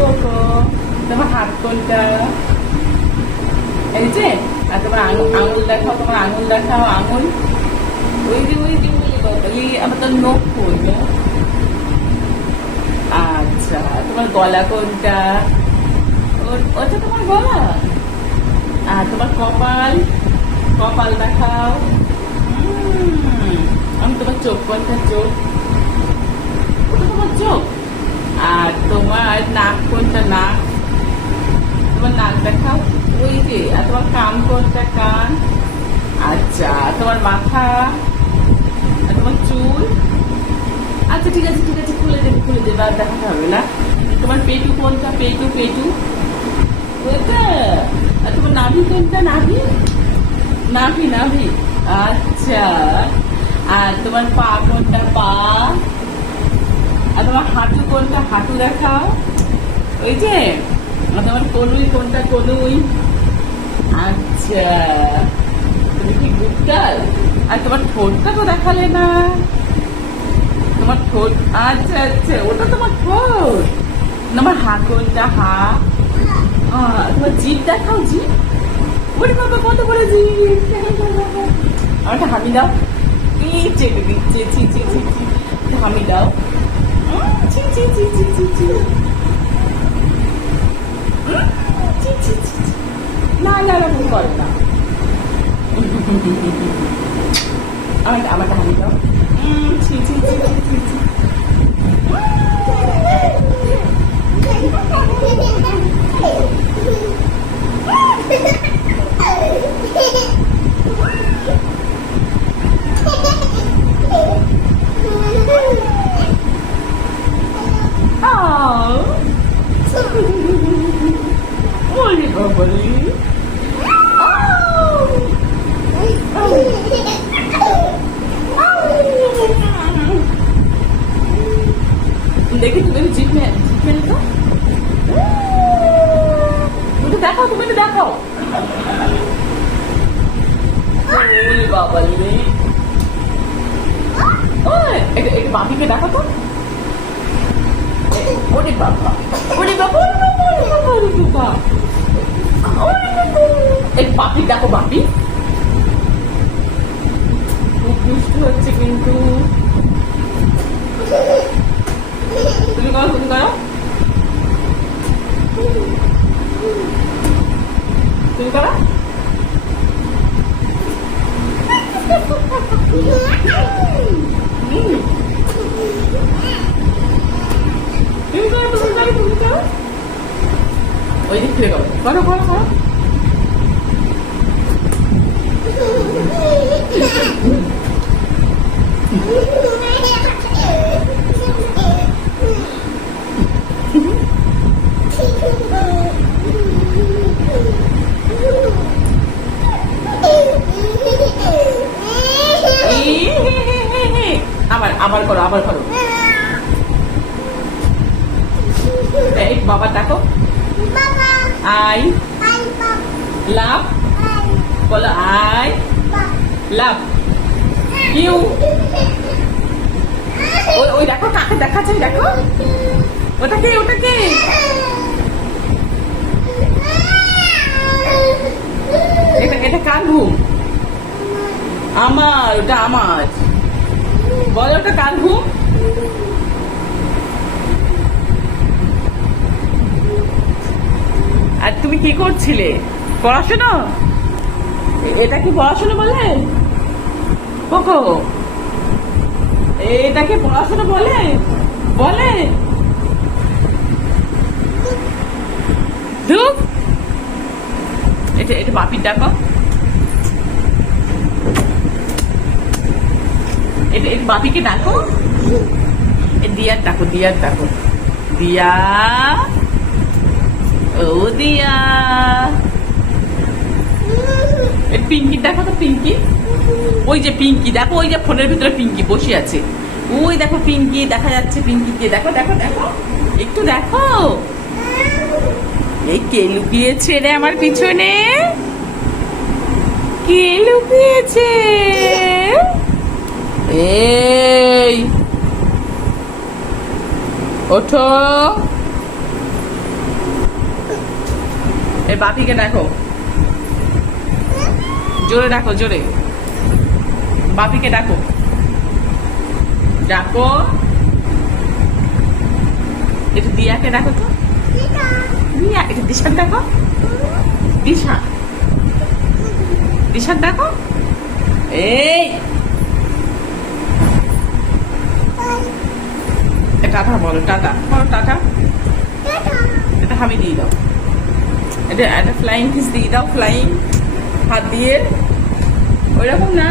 Cocoa তোমার হাত কোনটা? এই যে, আর তোমার আঙুল দেখাও, তোমার আঙুল দেখাও, আঙুল ওই যে ওই যে বলি আমার তো নখ করবো। আচ্ছা, তোমার গলা কোনটা? ওটা তোমার গলা। আর তোমার কপাল, কপাল দেখাও। আমি তোমার চোখ কোনটা? চোখ, ওটা তোমার চোখ। আর তোমার নাক কোনটা? নাক, তোমার নাক দেখাও। ওই যে, আর তোমার কান কোনটা? কান। আচ্ছা, তোমার মাথা, আর তোমার চুল। আচ্ছা ঠিক আছে ঠিক আছে, খুলে দেবে খুলে দেবে, আর দেখাতে হবে না। তোমার পেটু কোনটা? পেটু, পেটু ওইটা। আর তোমার নাভি কোনটা? নাভি, নাভি, নাভি। আচ্ছা, আর তোমার পা কোনটা? পা। আর তোমার হাঁটু কোনটা? হাঁটু দেখাও। ওই যে, আর তোমার কনুই কোনটা? কনুই। আচ্ছা, তুমি কি গুপ্তাল? আর তোমার ঠোঁটটা তো দেখালে না, তোমার ঠোঁট। আচ্ছা আচ্ছা, ওটা তোমার ঠোঁট। তোমার হা কোনটা? হা। তোমার জিভ দেখাও, জিভ। ওরে বাবা, কত বড় জিভ। আমাকে হামি দাও। কি চেটে দিচ্ছে, ছি ছি ছি ছি। হামি দাও। ছি ছি ছি ছি ছি ছি। ছি ছি ছি। না না, এরকম করো না। আমাকে হামি দাও। ছি ছি ছি ছি ছি ছি। ওরে বাবারে। দেখি তুমি জিপ মেরে তো, তুমি দেখাও, তুমি দেখাও। ওরে বাবারে। এটা বাপিকে দেখো তো। ওরে বাবা, ওরে বাবা, ওরে বাবা, ওরে বাবা, ওরে বাবা। এই বাপি দেখো, বাপি খুব দুষ্ট হচ্ছে কিন্তু। তুমি করো, তুমি করো, তুমি করো। ওই দিক ফিরে করো, করো করো করো। আবার আবার করো, আবার করো। এই বাবা দেখো। আই লাভ, বলো আই লাভ ইউ। ওই দেখো, কাকে দেখাচ্ছে দেখো। ওটাকে, ওটাকে। এটা কার ঘুম? আমার, ওটা আমার। বলো, ওটা কার ঘুম? আর তুমি কি করছিলে? পড়াশোনা? এটা কি পড়াশোনা বলে? কোকো, এটাকে পড়াশোনা বলে? বলে? ধুপ। এটা বাপির ডাকো। এটা বাপিকে ডাকো। দিয়ার ডাকো, দিয়ার ডাকো। দিয়া, ও দিয়া। পিঙ্কি দেখো তো, পিঙ্কি। ওই যে পিঙ্কি দেখো, ওই যে ফোনের ভিতরে পিঙ্কি বসে আছে। ওই দেখো পিঙ্কি দেখা যাচ্ছে, পিঙ্কিকে দেখো দেখো দেখো, একটু দেখো। এই কে লুকিয়েছে রে আমার পিছনে? কে লুকিয়েছে? এই ওঠো, এই বাপিকে দেখো, জোরে ডাকো, জোরে বাপিকে ডাকো, ডাকো। এটা দিয়াকে ডাকো তো, দিয়া। এটা দিশার ডাকো, দিশা, দিশার ডাকো। এই টাটা বলো, টাটা বলো, টাটা। এটা আমি দিয়ে দাও, এটা একটা ফ্লাইং কিস দিয়ে দাও, ফ্লাইং হাত দিয়ে। ওইরকম না।